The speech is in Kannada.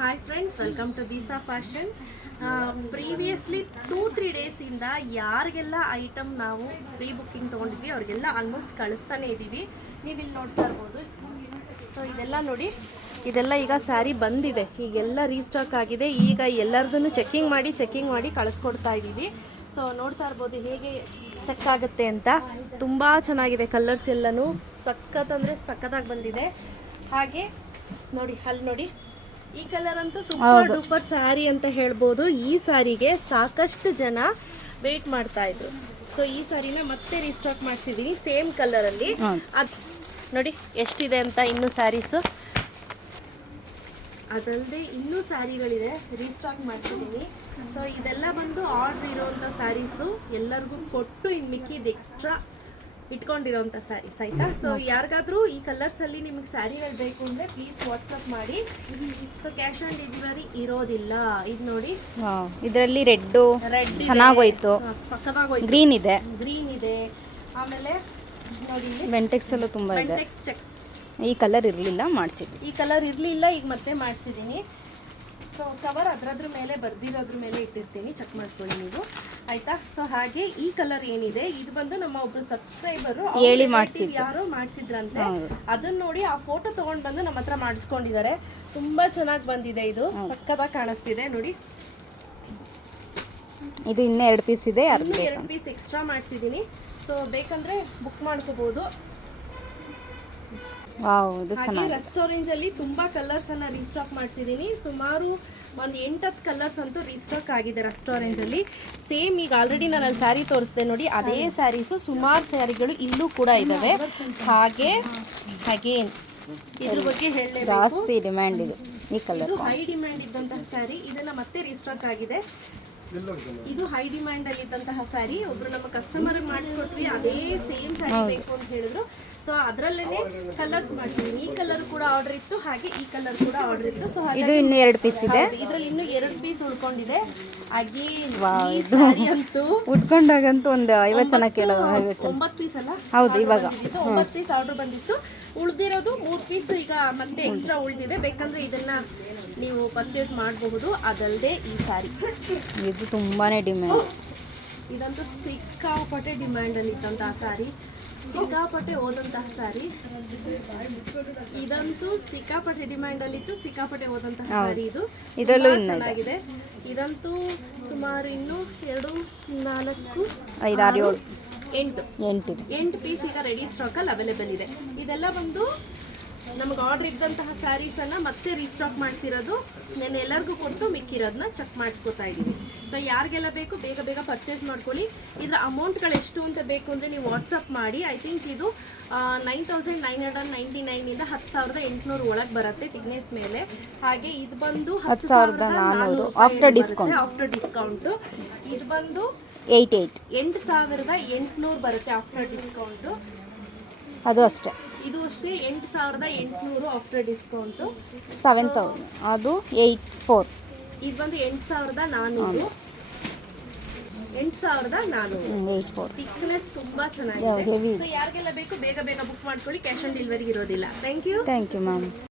ಹಾಯ್ ಫ್ರೆಂಡ್ಸ್, ವೆಲ್ಕಮ್ ಟು ದೀಸಾ ಫ್ಯಾಷನ್. ಪ್ರೀವಿಯಸ್ಲಿ 2-3 ಡೇಸಿಂದ ಯಾರಿಗೆಲ್ಲ ಐಟಮ್ ನಾವು ಪ್ರೀ ಬುಕ್ಕಿಂಗ್ ತೊಗೊಂಡಿದ್ವಿ ಅವ್ರಿಗೆಲ್ಲ ಆಲ್ಮೋಸ್ಟ್ ಕಳಿಸ್ತಾನೆ ಇದ್ದೀವಿ. ನೀವು ಇಲ್ಲಿ ನೋಡ್ತಾ ಇರ್ಬೋದು. ಸೊ ಇದೆಲ್ಲ ನೋಡಿ, ಇದೆಲ್ಲ ಈಗ ಸ್ಯಾರಿ ಬಂದಿದೆ, ಈಗೆಲ್ಲ ರೀಸ್ಟಾಕ್ ಆಗಿದೆ. ಈಗ ಎಲ್ಲರದನ್ನು ಚೆಕಿಂಗ್ ಮಾಡಿ ಕಳಿಸ್ಕೊಡ್ತಾ ಇದ್ದೀವಿ. ಸೊ ನೋಡ್ತಾ ಇರ್ಬೋದು ಹೇಗೆ ಚೆಕ್ ಆಗುತ್ತೆ ಅಂತ. ತುಂಬ ಚೆನ್ನಾಗಿದೆ, ಕಲರ್ಸ್ ಎಲ್ಲನೂ ಸಖತ್ ಅಂದರೆ ಸಖತ್ತಾಗಿ ಬಂದಿದೆ. ಹಾಗೆ ನೋಡಿ, ಅಲ್ಲಿ ನೋಡಿ, ಈ ಕಲರ್ ಅಂತೂ ಸೂಪರ್ ಡೂಪರ್ ಸ್ಯಾರಿ ಅಂತ ಹೇಳ್ಬೋದು. ಈ ಸ್ಯಾರಿಗೆ ಸಾಕಷ್ಟು ಜನ ವೇಟ್ ಮಾಡ್ತಾ ಇದ್ರು. ಸೊ ಈ ಸ್ಯಾರಿನ ಮತ್ತೆ ರೀಸ್ಟಾಕ್ ಮಾಡಿಸಿದೀನಿ ಸೇಮ್ ಕಲರಲ್ಲಿ. ಅದು ನೋಡಿ ಎಷ್ಟಿದೆ ಅಂತ. ಇನ್ನೂ ಸ್ಯಾರೀಸು ಅದಲ್ಲದೆ ಇನ್ನೂ ಸ್ಯಾರಿಗಳಿದೆ, ರೀಸ್ಟಾಕ್ ಮಾಡ್ತಿದ್ದೀನಿ. ಸೊ ಇದೆಲ್ಲ ಬಂದು ಆರ್ಡ್ರ್ ಇರೋವಂಥ ಸ್ಯಾರೀಸು, ಎಲ್ಲರಿಗೂ ಕೊಟ್ಟು ಇನ್ನು ಮಿಕ್ಕಿದ್ದು ಎಕ್ಸ್ಟ್ರಾ ಇಟ್ಕೊಂಡಿರೋಂಥ ಸ್ಯಾರೀಸ್, ಆಯಿತಾ? ಸೊ ಯಾರಿಗಾದ್ರೂ ಈ ಕಲರ್ಸಲ್ಲಿ ನಿಮಗೆ ಸ್ಯಾರಿಗಳು ಬೇಕು ಅಂದರೆ ಪ್ಲೀಸ್ ವಾಟ್ಸಪ್ ಮಾಡಿ. ಸೊ ಕ್ಯಾಶ್ ಆನ್ ಡೆಲಿವರಿ ಇರೋದಿಲ್ಲ. ಇದು ನೋಡಿ, ಇದರಲ್ಲಿ ರೆಡ್ ಚೆನ್ನಾಗೋಯ್ತು, ಸಖತ್ತಾಗೋಯ್ತು. ಗ್ರೀನ್ ಇದೆ, ಆಮೇಲೆ ನೋಡಿ ಬೆಂಟೆಕ್ಸ್ ಎಲ್ಲ ತುಂಬ ಇದೆ. ಬೆಂಟೆಕ್ಸ್ ಚೆಕ್ಸ್, ಈ ಕಲರ್ ಇರಲಿಲ್ಲ, ಮಾಡಿಸಿದ್ವಿ. ಈ ಕಲರ್ ಇರಲಿಲ್ಲ, ಈಗ ಮತ್ತೆ ಮಾಡಿಸಿದ್ದೀನಿ. ಸೊ ಕವರ್ ಅದರದ್ರ ಮೇಲೆ ಬರ್ದಿರೋದ್ರ ಮೇಲೆ ಇಟ್ಟಿರ್ತೀನಿ, ಚೆಕ್ ಮಾಡ್ಕೊಳ್ಳಿ ನೀವು, ಆಯ್ತಾ? ಸೊ ಹಾಗೆ ಈ ಕಲರ್ ಏನಿದೆ, ಇದು ಬಂದು ನಮ್ಮ ಒಬ್ರು ಸಬ್ಸ್ಕ್ರೈಬರು ಹೇಳಿ ಮಾಡಿಸಿದ್ರು, ಯಾರೋ ಮಾಡಿಸಿದ್ರಂತೆ. ಅದನ್ನ ನೋಡಿ ಆ ಫೋಟೋ ತಗೊಂಡು ಬಂದು ನಮ್ಮ ಹತ್ರ ಮಾಡಿಸ್ಕೊಂಡಿದ್ದಾರೆ. ತುಂಬಾ ಚೆನ್ನಾಗಿ ಬಂದಿದೆ, ಇದು ಸಕ್ಕತ್ತಾಗಿ ಕಾಣಿಸ್ತಿದೆ ನೋಡಿ. ಇದು ಇನ್ನೂ 2 ಪೀಸ್ ಇದೆ, 2 ಪೀಸ್ ಎಕ್ಸ್ಟ್ರಾ ಮಾಡಿಸಿದ್ದೀನಿ. ಸೊ ಬೇಕಂದ್ರೆ ಬುಕ್ ಮಾಡ್ಕೋಬಹುದು. ಹಾಗೆ ರೆಸ್ಟೋರೆಂಟ್ ಅಲ್ಲಿ ತುಂಬಾ ಕಲರ್ಸ್ ಅನ್ನ ರೀಸ್ಟಾಕ್ ಮಾಡಿಸಿದೀನಿ. ಸುಮಾರು ಒಂದು 8-10 ಕಲರ್ಸ್ ಅಂತೂ ರೀಸ್ಟಾಕ್ ಆಗಿದೆ ರೆಸ್ಟೋರೆಂಟ್ ಅಲ್ಲಿ. ಸೇಮ್ ಈಗ ಆಲ್ರೆಡಿ ನಾನು ಅಲ್ಲಿ ಸ್ಯಾರಿ ತೋರಿಸಿದೆ ನೋಡಿ, ಅದೇ ಸ್ಯಾರೀಸು ಸುಮಾರು ಸ್ಯಾರಿಗಳು ಇಲ್ಲೂ ಕೂಡ ಇದಾವೆ. ಹಾಗೆ ಅಗೇನ್ ಇದ್ರ ಬಗ್ಗೆ ಹೇಳಲೇಬೇಕು, ಜಾಸ್ತಿ ಡಿಮ್ಯಾಂಡ್ ಇದೆ ಈ ಕಲರ್. ಇದು ಹೈ ಡಿಮ್ಯಾಂಡ್ ಇದ್ದಂತಹ ಸ್ಯಾರಿ, ಇದನ್ನ ಮತ್ತೆ ರೀಸ್ಟಾಕ್ ಆಗಿದೆ. ಇದು ಹೈ ಡಿಮ್ಯಾಂಡ್ ಅಲ್ಲಿ ಇದ್ದಂತಹ ಸ್ಯಾರಿ, ಒಬ್ರು ನಮ್ಮ ಕಸ್ಟಮರ್ ಮಾಡಿಸ್ಕೊಟ್ವಿ, ಅದೇ ಸೇಮ್ ಸ್ಯಾರಿ ಬೇಕು ಅಂತ ಹೇಳಿದ್ರು. ಸೊ ಅದರಲ್ಲೇನೆ ಕಲರ್ಸ್ ಮಾಡ್ತೀನಿ. ಈ ಕಲರ್ ಕೂಡ ಆರ್ಡರ್ ಇತ್ತು, ಹಾಗೆ ಈ ಕಲರ್ ಕೂಡ ಆರ್ಡರ್ ಇತ್ತು. ಸೊ ಇದು ಇನ್ನೂ 2 ಪೀಸ್ ಇದೆ, ಇದರಲ್ಲಿ ಇನ್ನೂ 2 ಪೀಸ್ ಉಳ್ಕೊಂಡಿದೆ. ಅಗೇನ್ ಈ ಸ್ಯಾರಿ ಅಂತೂ ಉಟ್ಕೊಂಡಾಗಂತೂ ಒಂದು 50 ಜನ ಕೇಳೋದು. 9 ಪೀಸ್ ಅಲ್ಲ, ಹೌದು, ಇವಾಗ 9 ಪೀಸ್ ಆರ್ಡರ್ ಬಂದಿತ್ತು. ಉಳಿದಿರೋದು 3 ಪೀಸ್ ಈಗ ಮತ್ತೆ ಎಕ್ಸ್ಟ್ರಾ ಉಳಿದಿದೆ. ಬೇಕಂದ್ರೆ ಇದನ್ನ ನೀವು ಪರ್ಚೇಸ್ ಮಾಡಬಹುದು. ಅದಲ್ಲದೆ ಈ ಸ್ಯಾರಿ, ಇದು ತುಂಬಾನೇ ಡಿಮ್ಯಾಂಡ್, ಇದಂತೂ ಸಿಕ್ಕಾಪಟ್ಟೆ ಡಿಮ್ಯಾಂಡ್ ಅಲ್ಲಿ ಇದ್ದಂತಹ ಸ್ಯಾರಿ, ಸಿಕ್ಕಾಪಟ್ಟೆ ಓದಂತಹ ಸ್ಯಾರಿ. ಇದಂತೂ ಸಿಕ್ಕಾಪಟ್ಟೆ ಡಿಮ್ಯಾಂಡ್ ಅಲ್ಲಿ ಇತ್ತು, ಸಿಕ್ಕಾಪಟ್ಟೆ ಓದಂತಹ ಸ್ಯಾರಿ. ಇದು ಇದರಲ್ಲೂ ಚೆನ್ನಾಗಿದೆ. ಇದಂತೂ ಸುಮಾರು ಇನ್ನು 2, 4, 5, 6, 7, 8 ಪೀಸ್ ಈಗ ರೆಡಿ ಸ್ಟಾಕ್ ಅಲ್ಲಿ ಅವೈಲೇಬಲ್ ಇದೆ. ಇದೆಲ್ಲ ಬಂದು ನಮಗೆ ಆರ್ಡರ್ ಇದ್ದಂತಹ ಸ್ಯಾರೀಸ್ ಅನ್ನ ಮತ್ತೆ ರೀಸ್ಟಾಕ್ ಮಾಡಿಸಿರೋದು. ನಾನು ಎಲ್ಲರಿಗೂ ಕೊಟ್ಟು ಮಿಕ್ಕಿರೋದನ್ನ ಚೆಕ್ ಮಾಡ್ಕೋತಾ ಇದ್ದೀನಿ. ಸೊ ಯಾರಿಗೆಲ್ಲ ಬೇಕು ಬೇಗ ಬೇಗ ಪರ್ಚೇಸ್ ಮಾಡ್ಕೊಳ್ಳಿ. ಇದರ ಅಮೌಂಟ್ಗಳು ಎಷ್ಟು ಅಂತ ಬೇಕು ಅಂದರೆ ನೀವು ವಾಟ್ಸಪ್ ಮಾಡಿ. ಐ ಥಿಂಕ್ ಇದು 9,999 ಇಂದ 10,800 ಒಳಗೆ ಬರುತ್ತೆ ಥಿಕ್ನೆಸ್ ಮೇಲೆ. ಹಾಗೆ ಇದು ಬಂದು 10,400 ಆಫ್ಟರ್ ಡಿಸ್ಕೌಂಟು. ಇದು ಬಂದು 8,800 ಬರುತ್ತೆ ಆಫ್ಟರ್ ಡಿಸ್ಕೌಂಟು. ಅದು ಅಷ್ಟೇ, ಇದು ಅಷ್ಟೇ 8,800 ಆಫ್ಟರ್ ಡಿಸ್ಕೌಂಟು. 7,000 ಅದು 8,400. ಇದು ಬಂದು 8,400. 8,400 ಥಿಕ್ನೆಸ್ ತುಂಬಾ ಚೆನ್ನಾಗಿದೆ. ಸೊ ಯಾರಿಗೆಲ್ಲ ಬೇಕು ಬೇಗ ಬೇಗ ಬುಕ್ ಮಾಡ್ಕೊಳ್ಳಿ, ಕ್ಯಾಶ್ ಆನ್ ಡೆಲಿವರಿ ಇರೋದಿಲ್ಲ. Thank you ma'am.